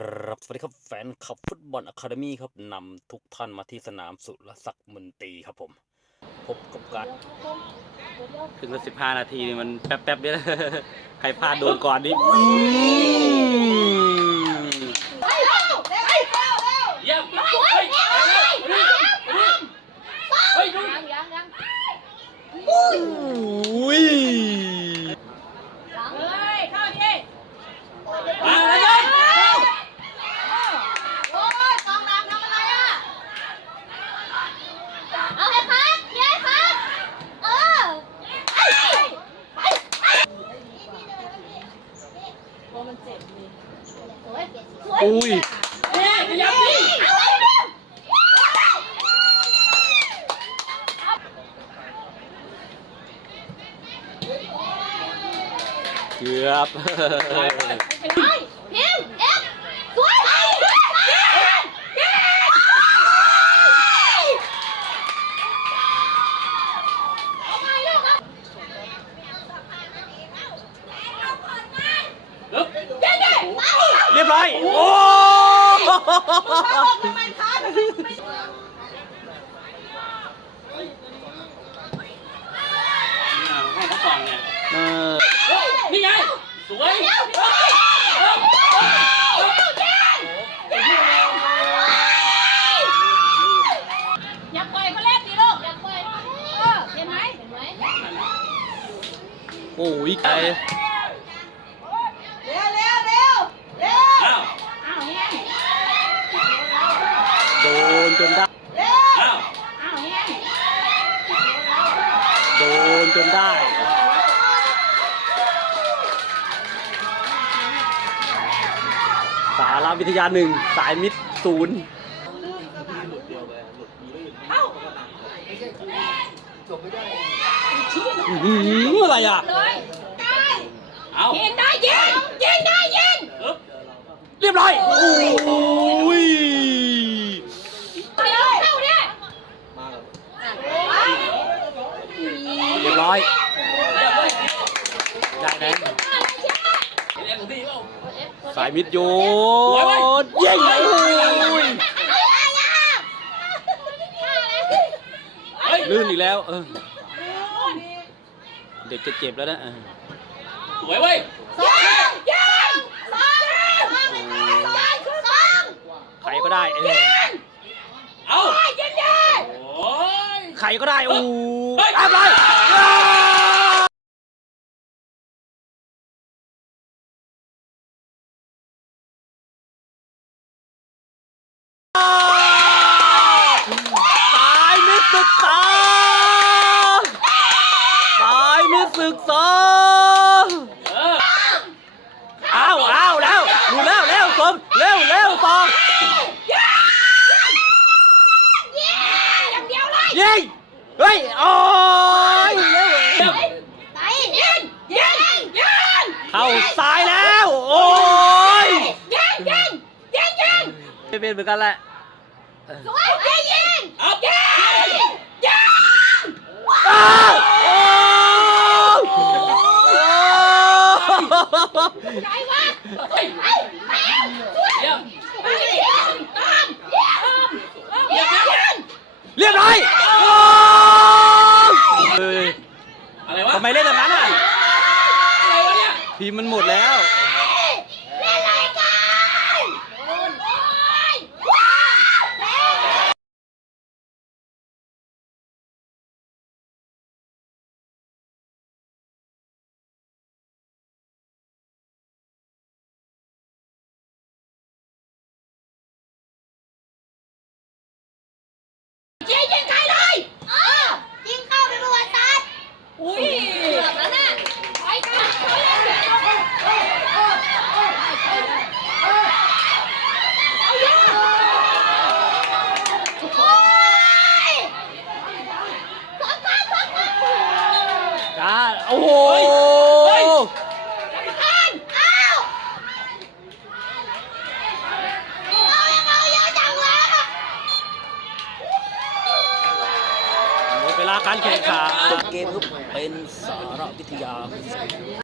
ครับ สวัสดีครับแฟนคลับฟุตบอลอะคาเดมี่ครับนำทุกท่านมาที่สนามสุรศักดิ์มนตรีครับผม พบกับการถึงละสิบห้านาทีนี่มันแป๊บแป๊บๆเดียวใครพลาดโดนก่อนนี่เยี่ยมเฮ้ยเฮ้ยดู ยังยังยัง อุ้ย เฮ้ยเข้าดิ มาเลย โอ้ยกองหลังทำอะไรอะ เอาเลยครับเย้ครับ เออไอ้ไอ้ไอ้โอ้ มันเจ็บดิสวยสวยอุ้ยเฮ้ยอย่าพี่เอาเลยเร็วเกือบ ไปพิมพ์เอฟสวยเย้เย้เอาไปลูกเอา เย้เย้ไป เรียบร้อย โอ้ทำไมทันให้เขาสองเนี่ยเออนี่ไง สวยอย่าปล่อยเขาเล่นดิลูกอย่าปล่อยเออเห็นไหมเห็นไหมโอ้ยไกล เร็วเร็วเร็วเร็ว อ้าว อ้าวเนี่ย โด นจนได้เร็วอ้าวอ้าวเนี่ยโดนจนได้สารวิทยาหนึ่งสายมิดศูนย์เอ้าอื้อหืออะไรอะเลยได้เอายิงได้ยิงยิงได้ยิงเรียบร้อยโอ้ย เร็วเข้าเนี่ย เรียบร้อย ได้ไหมสายมิดโยนยิงโอ้ยลื่นอีกแล้ว เออ เด็กจะเจ็บแล้วนะสวยเว้ยสองยิงสองใครก็ได้ เออเอาใครก็ได้ โอ้ยเรียบร้อยสายมิตรศึกษาสายมิตรศึกษา เออ อ้าวอ้าวแล้วดูแล้วเร็วส มเร็วเร็วต่ออย่างเดียวเลยยิงเฮ้ยโอ้ยเร็วไปยิงยิงยิงเข้าซ้ายแล้วโอ้ยยิงยิงยิงยิงเป็นเหมือนกันแหละสวยยิงยิงเอายิงยิง อ้าวโอ้ย ใจวะเฮ้ยไปไปสวยเยี่ยมไปยิงตามยิงยิงยิงเรียบร้อยโอ้ยเฮ้ยอะไรวะทำไมเล่นแบบนั้นอะ อะไรวะเนี่ย ทีมมันหมดแล้ว เล่นอะไรกันโอ้ยว้าว ยิงยิงใครเลยเออยิงเข้าเป็นประวัติศาสตร์อุ้ยเกือบแล้วน่ะไปกันไปเล่นเดี๋ยวเอาเยอะโอ้ยสองพันสองพัน จ้า โอ้โหพันเอาเอายังเอาเยอะจังวะหมดเวลาการแข่งขันจบเกมครับเป็นสารวิทยา